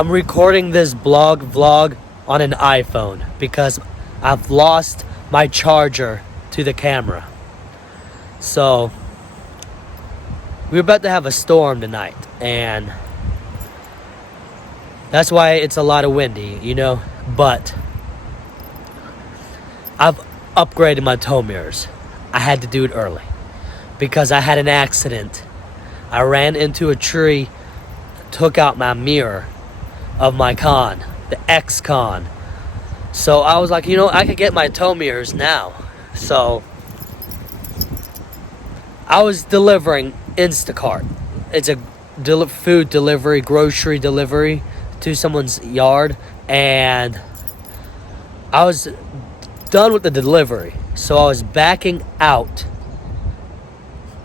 I'm recording this vlog on an iPhone because I've lost my charger to the camera. So we're about to have a storm tonight, and that's why it's a lot of windy, you know. But I've upgraded my tow mirrors. I had to do it early because I had an accident. I ran into a tree, took out my mirror of my Kon, the X Kon. So I was like, you know, I could get my tow mirrors now. So I was delivering Instacart. It's a food delivery, grocery delivery to someone's yard, and I was done with the delivery. So I was backing out,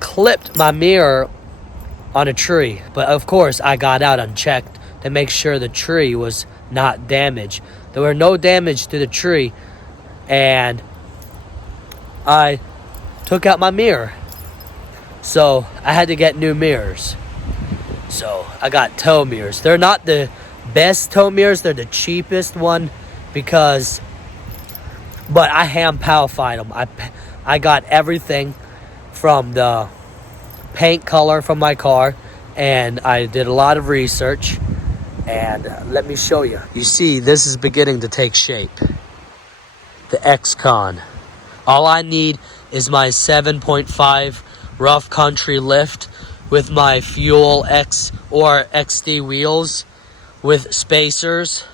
clipped my mirror on a tree, but of course I got out unchecked to make sure the tree was not damaged. There were no damage to the tree, and I took out my mirror. So I had to get new mirrors. So I got tow mirrors. They're not the best tow mirrors, they're the cheapest one but I hand palified them. I got everything from the paint color from my car, and I did a lot of research, and let me show you. You see, this is beginning to take shape. The X-Con. All I need is my 7.5 rough country lift with my Fuel X or XD wheels with spacers.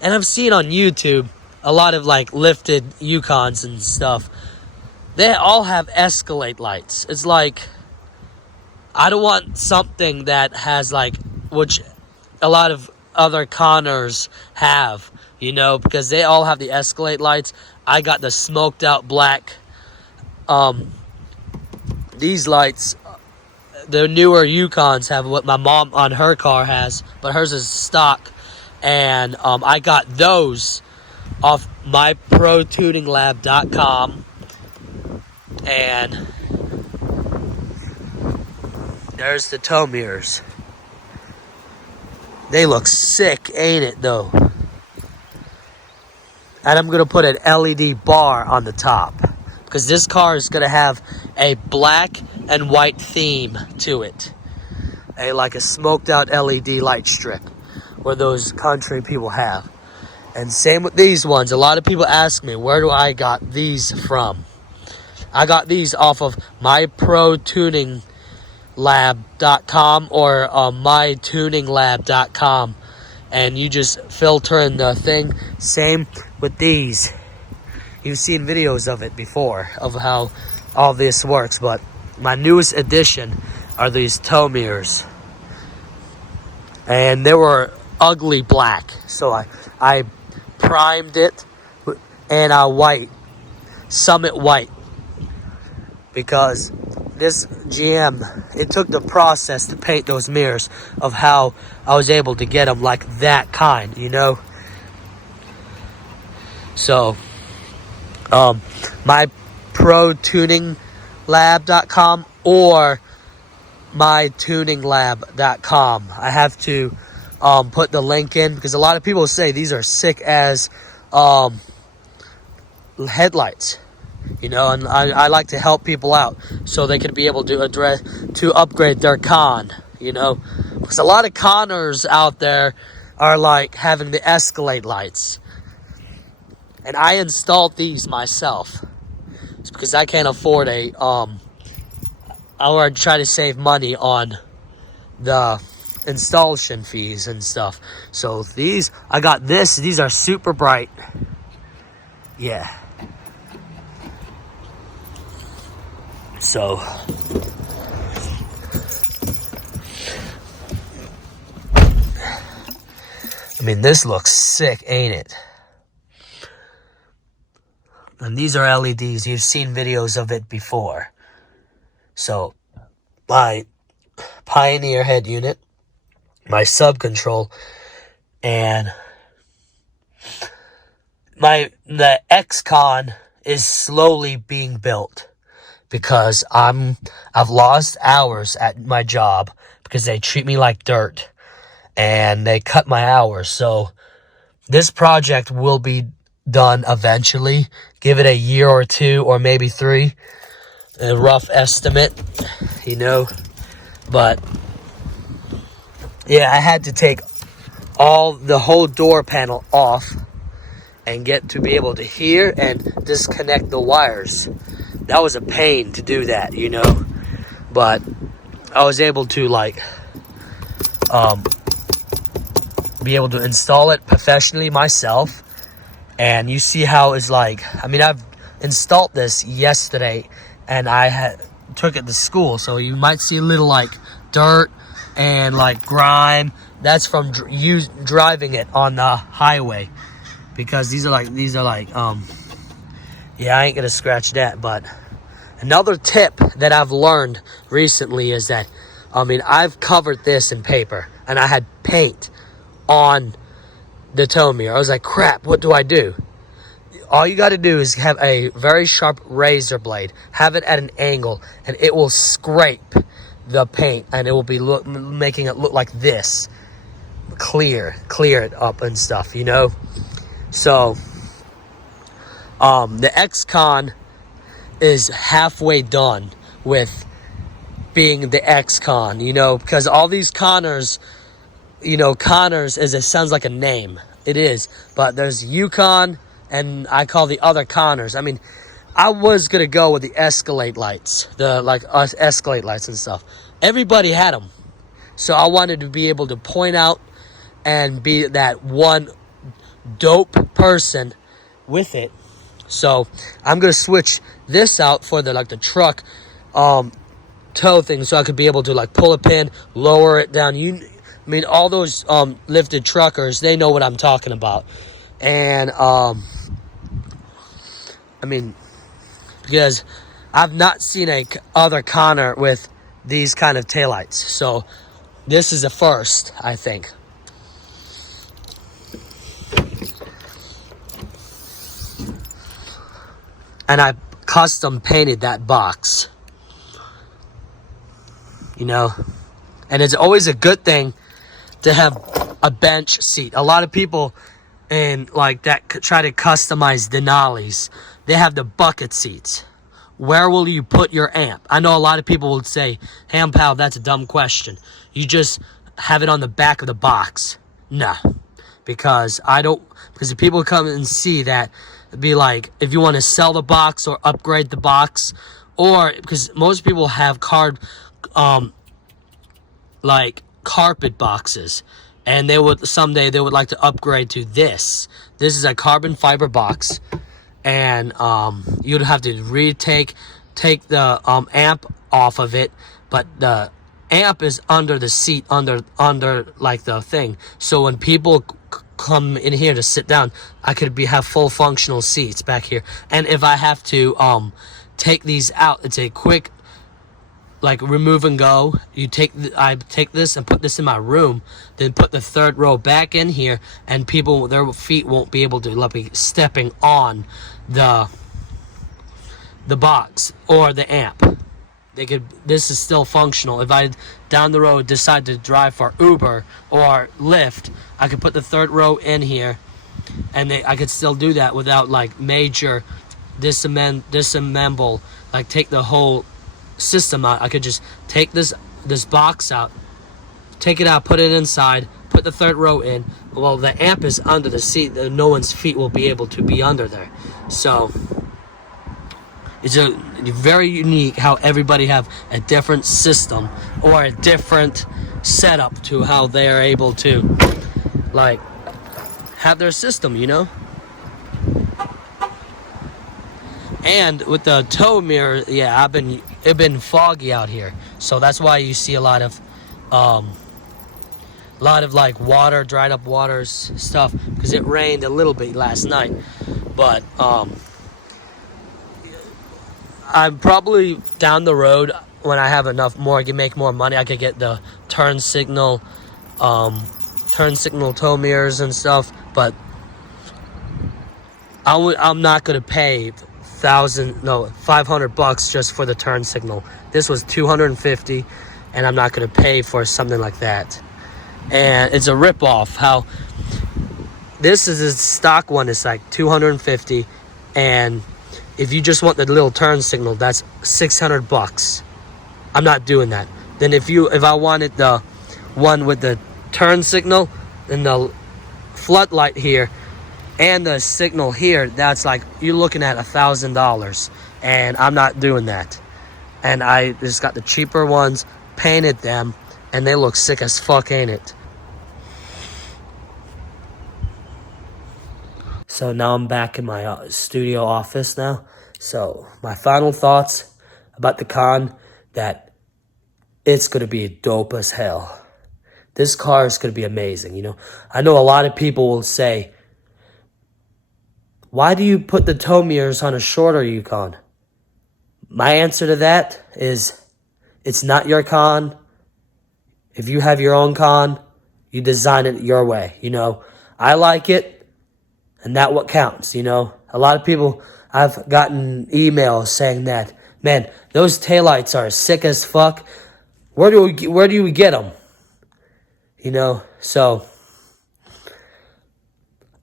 And I've seen on YouTube a lot of like lifted Yukons and stuff. They all have Escalade lights. It's like, I don't want something that has like, which a lot of other Connors have, you know, because they all have the Escalade lights. I got the smoked out black. These lights, the newer Yukons have what my mom on her car has, but hers is stock. And I got those off myprotuninglab.com. And there's the tow mirrors. They look sick, ain't it, though? And I'm going to put an LED bar on the top, because this car is going to have a black and white theme to it. Like a smoked out LED light strip, where those country people have. And same with these ones. A lot of people ask me, where do I got these from? I got these off of myprotuninglab.com or mytuninglab.com. And you just filter in the thing. Same with these. You've seen videos of it before, of how all this works. But my newest addition are these tow mirrors. And they were ugly black. So I primed it and white. Summit white. Because this GM, it took the process to paint those mirrors of how I was able to get them like that kind, you know. So, myprotuninglab.com or mytuninglab.com. I have to put the link in because a lot of people say these are sick as headlights. You know, and I like to help people out so they can be able to upgrade their Kon, you know. Because a lot of Connors out there are like having the Escalade lights. And I installed these myself. It's because I can't afford or I try to save money on the installation fees and stuff. So these, I got this. These are super bright. Yeah. So, I mean, this looks sick, ain't it? And these are LEDs. You've seen videos of it before. So, my Pioneer head unit, my sub-control, and the X-Con is slowly being built. Because I've lost hours at my job because they treat me like dirt. and they cut my hours. So this project will be done eventually. Give it a year or two, or maybe 3, a rough estimate, you know. But yeah, I had to take the whole door panel off and get to be able to hear and disconnect the wires. That was a pain to do that, you know. But I was able to be able to install it professionally myself. And you see how it's like, I mean, I've installed this yesterday and I took it to school. So you might see a little dirt and grime. That's from driving it on the highway, because these are yeah, I ain't gonna scratch that. But another tip that I've learned recently is that, I mean, I've covered this in paper and I had paint on the tow mirror. I was like, crap, what do I do? All you got to do is have a very sharp razor blade, have it at an angle, and it will scrape the paint, and it will be making it look like this. Clear it up and stuff, you know. So the X-Con is halfway done with being the X-Con, you know, because all these Connors, you know, Connors it sounds like a name. It is, but there's Yukon, and I call the other Connors. I mean, I was gonna go with the Escalade lights, Escalade lights and stuff. Everybody had them, so I wanted to be able to point out and be that one dope person with it. So I'm gonna switch this out for the truck tow thing, so I could be able to pull a pin, lower it down. I mean, all those lifted truckers, they know what I'm talking about. And I mean, because I've not seen a other Connor with these kind of taillights, so this is a first, I think. And I custom painted that box, you know. And it's always a good thing to have a bench seat. A lot of people that try to customize Denali's, they have the bucket seats. Where will you put your amp? I know a lot of people will say, "Ham pal, that's a dumb question. You just have it on the back of the box." No, because if people come and see that, it'd be like, if you want to sell the box or upgrade the box, or because most people have carpet boxes, and someday they would like to upgrade to this. This is a carbon fiber box, and you'd have to take the amp off of it, but the amp is under the seat, under the thing. So when people come in here to sit down, I could have full functional seats back here. And if I have to take these out, it's a quick remove and go. I take this and put this in my room, then put the third row back in here, and people, their feet won't be able to be stepping on the box or the amp. This is still functional. If I down the road decide to drive for Uber or Lyft, I could put the third row in here, and I could still do that without major disassemble, take the whole system out. I could just take this box out, take it out, put it inside, put the third row in. Well, the amp is under the seat, no one's feet will be able to be under there. So it's very unique how everybody have a different system or a different setup to how they are able to have their system, you know. And with the tow mirror, yeah, it's been foggy out here, so that's why you see a lot of water, dried up waters stuff, because it rained a little bit last night. But I'm probably down the road, when I have enough more, I can make more money, I could get the turn signal tow mirrors and stuff. But I'm not gonna pay $500 just for the turn signal. This was $250, and I'm not gonna pay for something like that. and it's a ripoff. How this is a stock one, it's like 250, and if you just want the little turn signal, that's $600. I'm not doing that. Then if I wanted the one with the turn signal and the floodlight here and the signal here, that's like you're looking at $1,000, and I'm not doing that. And I just got the cheaper ones, painted them, and they look sick as fuck, ain't it? So now I'm back in my studio office now. So my final thoughts about the Kon, that it's going to be dope as hell. This car is going to be amazing, you know. I know a lot of people will say, why do you put the tow mirrors on a shorter Yukon? My answer to that is, it's not your Kon. If you have your own Kon, you design it your way, you know. I like it. And that's what counts, you know. A lot of people, I've gotten emails saying that, man, those taillights are sick as fuck. Where do we get them? You know, so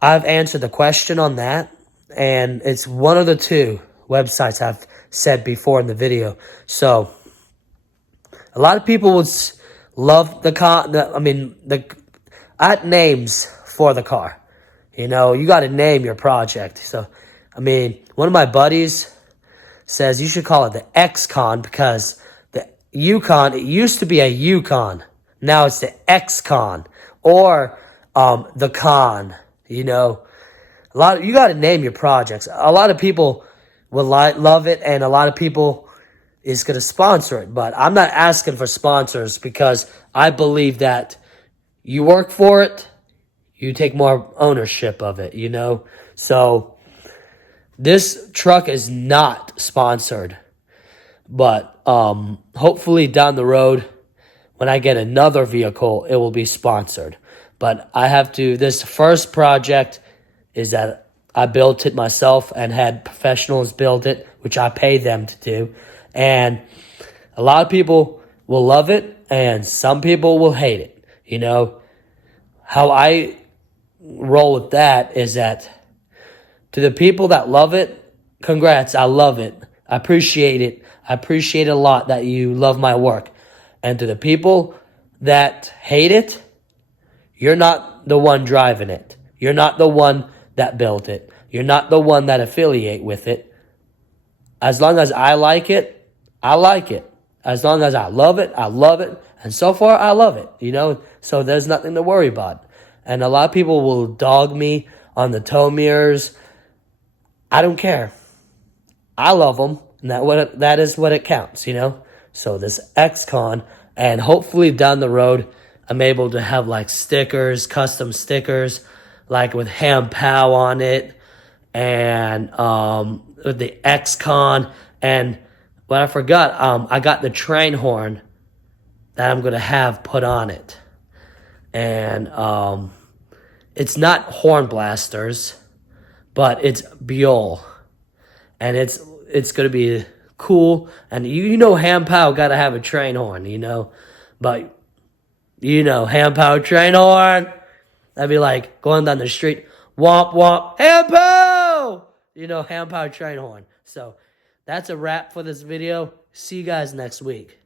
I've answered the question on that, and it's one of the two websites I've said before in the video. So a lot of people would love the car. I had names for the car. You know, you got to name your project. So, I mean, one of my buddies says you should call it the X-Con, because the Yukon, it used to be a Yukon. Now it's the X-Con, or the Kon. You know, you got to name your projects. A lot of people will love it, and a lot of people is going to sponsor it. But I'm not asking for sponsors, because I believe that you work for it, you take more ownership of it, you know? So this truck is not sponsored, but hopefully down the road, when I get another vehicle, it will be sponsored. But this first project is that I built it myself and had professionals build it, which I pay them to do. And a lot of people will love it, and some people will hate it, you know? How I roll with that is that, to the people that love it, congrats, I love it. I appreciate it. I appreciate it a lot that you love my work. And to the people that hate it, you're not the one driving it. You're not the one that built it. You're not the one that affiliate with it. As long as I like it, I like it. As long as I love it, I love it. And so far, I love it, you know? So there's nothing to worry about. And a lot of people will dog me on the tow mirrors. I don't care. I love them, and that is what it counts, you know? So this X-Con, and hopefully down the road, I'm able to have like stickers, custom stickers, like with Ham Pow on it, and with the X-Con. And what I forgot, I got the train horn that I'm going to have put on it. And it's not horn blasters, but it's Buell, and it's going to be cool. And you know Ham Pow got to have a train horn, you know. But, you know, Ham Pow train horn, that'd be like going down the street, womp womp, Ham Pow! You know, Ham Pow train horn. So that's a wrap for this video. See you guys next week.